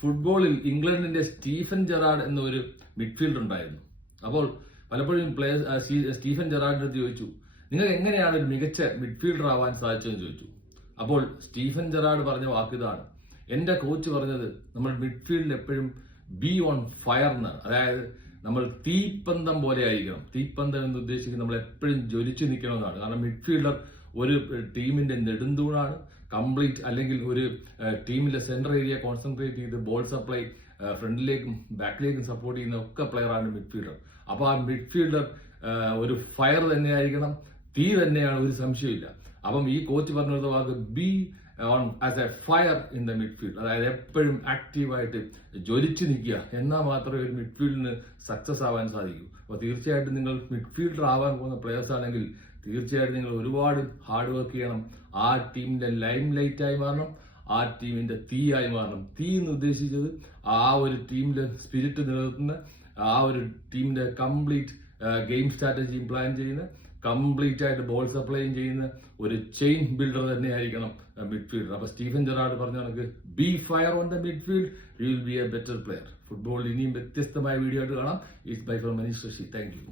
ഫുട്ബോളിൽ ഇംഗ്ലണ്ടിന്റെ Stephen Gerard എന്ന ഒരു മിഡ്ഫീൽഡർ ഉണ്ടായിരുന്നു. അപ്പോൾ പലപ്പോഴും സ്റ്റീഫൻ ജെറാർഡിന്റെ അടുത്ത് ചോദിച്ചു, നിങ്ങൾക്ക് എങ്ങനെയാണ് ഒരു മികച്ച മിഡ്ഫീൽഡർ ആവാൻ സാധിച്ചതെന്ന് ചോദിച്ചു. അപ്പോൾ സ്റ്റീഫൻ ജെറാർഡ് പറഞ്ഞ വാക്കിതാണ്, എന്റെ കോച്ച് പറഞ്ഞത് നമ്മൾ മിഡ്ഫീൽഡിൽ എപ്പോഴും ബി ഓൺ ഫയർ എന്നാണ്. അതായത് നമ്മൾ തീപ്പന്തം പോലെ ആയിരിക്കണം. തീപ്പന്തം എന്ന് ഉദ്ദേശിക്കുന്നത് നമ്മൾ എപ്പോഴും ജ്വലിച്ചു നിൽക്കണമെന്നാണ്. കാരണം മിഡ്ഫീൽഡർ ഒരു ടീമിന്റെ നെടുന്തൂണാണ്. കംപ്ലീറ്റ് അല്ലെങ്കിൽ ഒരു ടീമിന്റെ സെന്റർ ഏരിയ കോൺസെൻട്രേറ്റ് ചെയ്ത് ബോൾ സപ്ലൈ ഫ്രണ്ടിലേക്കും ബാക്കിലേക്കും സപ്പോർട്ട് ചെയ്യുന്ന ഒക്കെ പ്ലെയറാണ് മിഡ്ഫീൽഡർ. അപ്പൊ ആ മിഡ്ഫീൽഡർ ഒരു ഫയർ തന്നെയായിരിക്കണം, തീ തന്നെയാണ്, ഒരു സംശയമില്ല. അപ്പം ഈ കോച്ച് പറഞ്ഞത് walk be on as a fire in the midfield. അതായത് എപ്പോഴും ആക്റ്റീവായിട്ട് ജ്വലിച്ചു നിൽക്കുക, എന്നാൽ മാത്രമേ ഒരു മിഡ്ഫീൽഡിന് സക്സസ് ആവാൻ സാധിക്കൂ. അപ്പോൾ തീർച്ചയായിട്ടും നിങ്ങൾ മിഡ്ഫീൽഡർ ആവാൻ പോകുന്ന പ്ലെയേഴ്സ് ആണെങ്കിൽ തീർച്ചയായിട്ടും നിങ്ങൾ ഒരുപാട് ഹാർഡ് വർക്ക് ചെയ്യണം. ആ ടീമിന്റെ ലൈം ലൈറ്റ് ആയി മാറണം, ആ ടീമിന്റെ തീ ആയി മാറണം. തീ എന്ന് ഉദ്ദേശിച്ചത് ആ ഒരു ടീമിന്റെ സ്പിരിറ്റ് നിലനിർത്തുന്ന, ആ ഒരു ടീമിന്റെ കംപ്ലീറ്റ് ഗെയിം സ്ട്രാറ്റജിയും പ്ലാൻ ചെയ്യുന്ന, കംപ്ലീറ്റ് ആയിട്ട് ബോൾ സപ്ലൈയും ചെയ്യുന്ന ഒരു ചെയിൻ ബിൽഡർ തന്നെ ആയിരിക്കണം മിഡ്ഫീൽഡർ. അപ്പൊ സ്റ്റീഫൻ ജെറാർഡ് പറഞ്ഞ കണക്ക് be fire on the midfield, you will be a better player. ഫുട്ബോളിൽ ഇനിയും വ്യത്യസ്തമായ വീഡിയോ ആയിട്ട് കാണാം. It's bye from Manish Shashi. Thank U.